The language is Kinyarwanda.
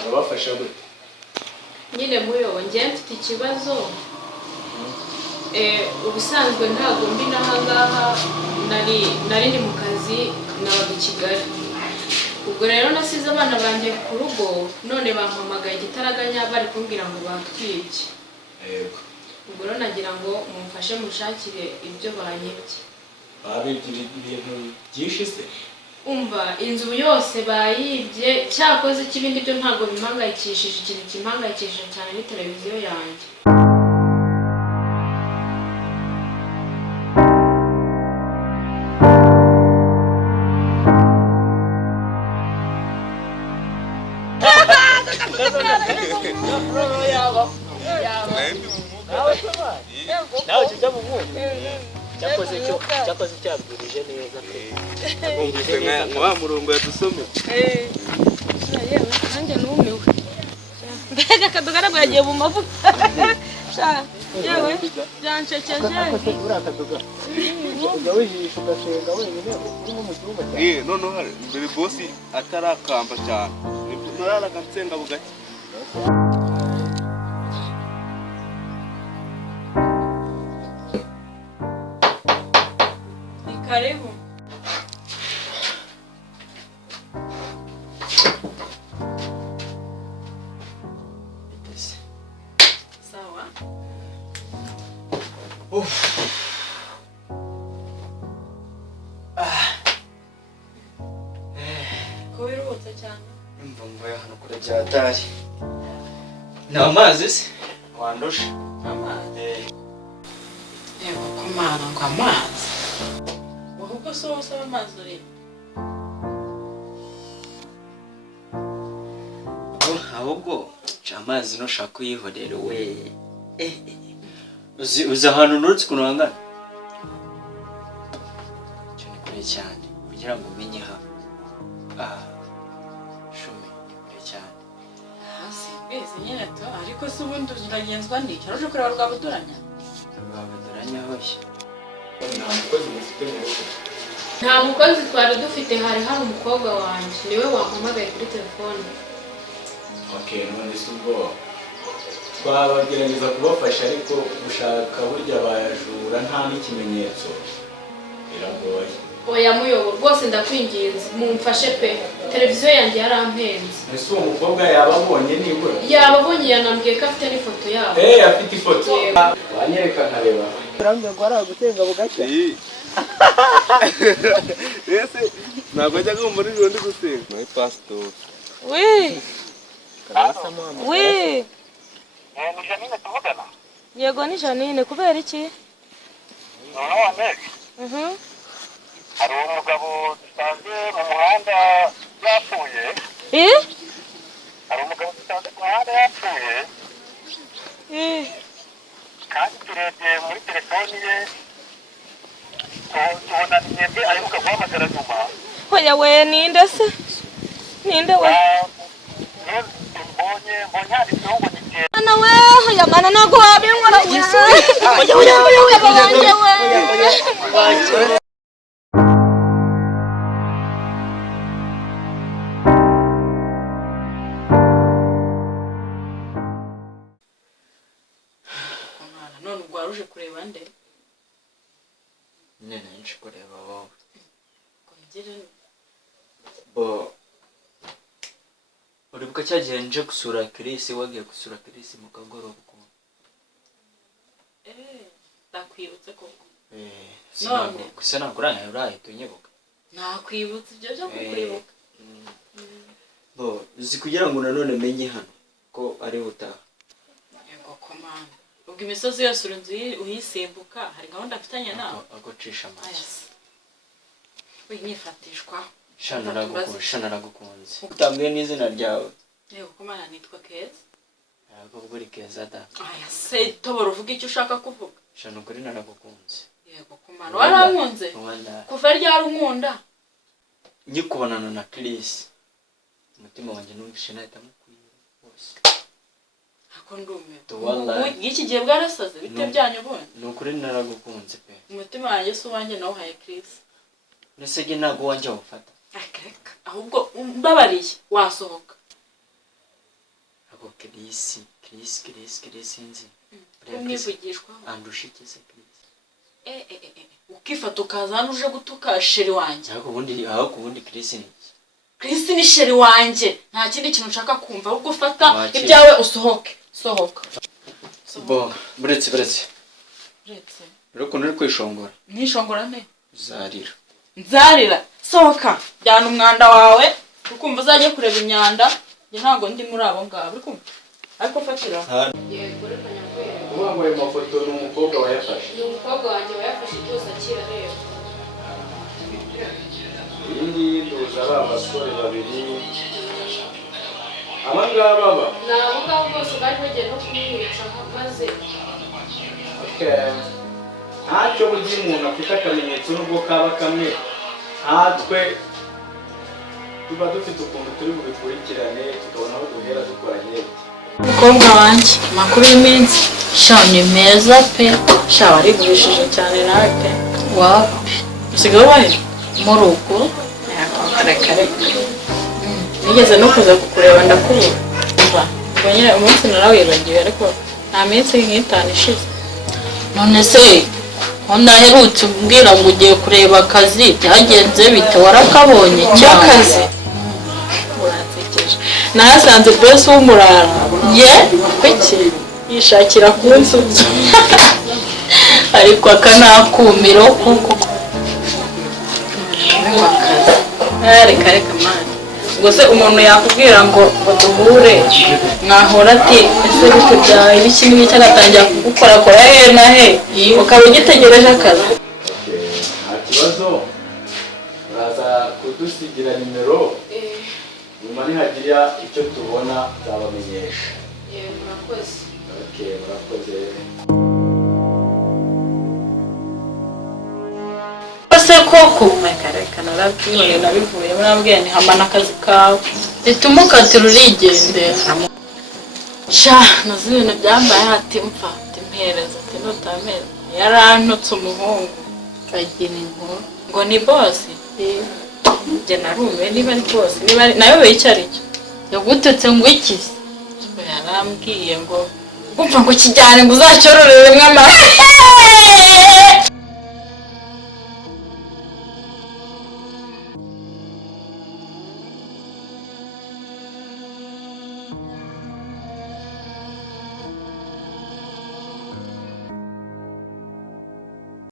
Arabafasha gute? Nyine muyo ngiye mfite ikibazo ubusanzwe ntago mbi nahangaha nari mu kazi nabaga i Kigali. Ubwo rero nasize abana banjye ku rugo none bampamagaye igitaraganya bari kumbwira ngo batwibye. Yego. Ubwo rero nagira ngo mumfashe mushakire ibyo banyibye. Babibye ibintu byinshi se? Umva inzu yose bayibye cyakoze ikibindi byo ntago bimpangayikishije. Ikintu kimpangayikishije cyane ni televiziyo yanjye. Nawe kijya mu mwuga cyakoze cyabwirije neza pe wa murongo yadusome yewe nanjye numiwe mbega kadugaragwa yagiye mu mavuta yewe byancekeje urakaduga ujya wijisha ugashenga wenyine uri mu cyumba cyawe none hari mbere bosi atarakamba cyane naraga nsenga bugake Karibu. Sawa. Kubiruhutse cyane. Imva mvuye hano kure cyatari nta mazi se wandusha Amazi. Yego kumana ngo amazi. Ahubwo so usaba amazi uri. ahubwo amazi no shaka uyihorere we uzi ahantu nurutse ukuntu hangana cyane kure cyane kugira ngo umenye ha shumi kure cyane Simbizi nyine to ariko se ubundi uragenzwa n'iki aruje kureba rwabuduranya hoshye nta mukozi twari dufite hari umukobwa wanjye niwe wampamagaye kuri telefone. Okay, none se ubwo twabagerageza kubafasha ariko gushaka burya bayajura nta n'ikimenyetso biragoye. Oya muyobo rwose ndakwinginze mumfashe pe televiziyo yanjye yarampenze. Ese uwo mukobwa yababonye nibura? Yababonye yanambwiye ko afite n'ifoto yabo. Afite ifoto. Wanyereka nkareba. Urambye ngo aragutenga bugake ese ntabwo ajya kumva nijoro ndi gusenga muri pastor oui oui ni Janine tuvugana yego ni Janine kubera iki none hari umugabo dusanze mu muhanda yapfuye hari umugabo dusanze mu muhanda yapfuye kandi turebye muri telefoni ye tubona nimero aheruka guhamagara nyuma oya we ninde se ninde we mbonye handitseho ngo ni ana we oya mana nago wabinkora oya none ubwo waruje kureba nde nene nje kureba wowe kongere uribuka cyagihe nje gusura Chrisiiii wagiye gusura Chrisiiii mu kagoroba ukuntu ndakwibutse koko none gusa nakuranga urahita unyibuka nakwibutse ibyo byo kukwibuka uzi kugira ngo nanone menye hano ko ari utaha yego komanda ubwo imisozi yose urunzi uhisimbuka hari gahunda afitanye nawe agucisha amazi winyifatishwa shana nagukunze utambwiye n'izina ryawe yego komanda nitwa Keza ntabwo buri Keza da se tobora uvuga icyo ushaka kuvuga shana ukuri naragukunze yego komanda warankunze kuva ryari unkunda nyikubonana na Chrisiiii umutima wanjye numvishe nahita mukwiye bose ako ndume iki gihe bwarasaze bite byanyu bone nukuri naragukunze pe umutima wanjye se uwanjye nawo haye Chrisiiii nesege ntago wanjye wufata akareka ahubwo mbabariye wasohoka ngo Chris nzi umwivugishwa andusha ikize Chris ukifata ukaza hano uje gutuka sheri wanjye aho kubundi Chris ni sheri wanjye nta kindi kintu nshaka kumva ahubwo ufata ibyawe usohoke sohoka bo buretse rero uri kwishongora nishongora ne nzarira sohoka jyana umwanda wawe ukumva uzajye kureba imyanda njye ntabwo ndi muri abo ngabo uri kumva ariko fatira yego reka nyakwereka kuvuga ngo ayo mafoto ni umukobwa wayafashe ni umukobwa wanjye wayafashe byose akira rero iyi ngiyi nduza ari abasore babiri aba ngaba ba ni abo ngabo bose bari bagiye no kumwica maze ntacyo burya umuntu afite akamenyetso nubwo kaba kamwe nkatwe tuba dufite ukuntu turi bubikurikirane tukabona aho duhera dukora nyine umukobwa wanjye amakuru y'iminsi sha ni meza pe sha warigurishije cyane nawe pe wapi usigaye ubahe mu rugo kare nigeze no kuza kukureba ndakubura ubwo nyine umunsi narawibagiwe ariko nta minsi nk'itanu ishize none se naherutse umbwira ngo ugiye kureba akazi byagenze bite warakabonye cy'akazi nahasanze bose w'umurara ye kwiki yishakira kunsutsa ariko akanakumiro kuko reka mani ubwo se umuntu yakubwira ngo duhure mwahora ati ese bite byawe ibiki n'ibiki agatangira kugukorakora he na he ukaba ugitegereje akazi nta kibazo uraza kudusigira nimero nyuma nihagira icyo tubona nzabamenyesha yego murakoze murakoze se koko reka narabwiye nabivuye murambwiye ni hamana akazi kawe bituma ukatira urigendera sha nazo ibintu byambaye hati mfa mpereza ati nutamera yarantutse umuhungu kagira inkuru ngo ni bosi njye narumiwe niba ari bosi niba nayobewe icyo ari cyo yagututse ngo ikize yarambwiye ngo gupfa ngo kijyane ngo uzacyororeremwo amata